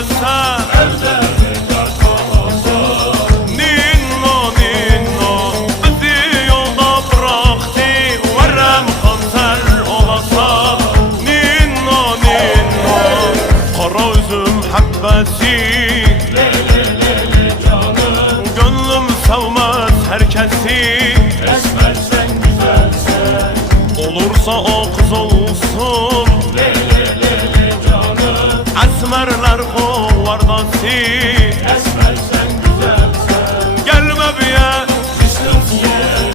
sevmezsen ellerini dert alasın. Ninno ninno bizi yolda bıraktı, verem kanser olasa. Ninno ninno kara üzüm habbesi, gönlüm sevmez herkesi. Esmer sen güzelsen, Olursa o kız olsun, le le le le canım. esmerler kovardası.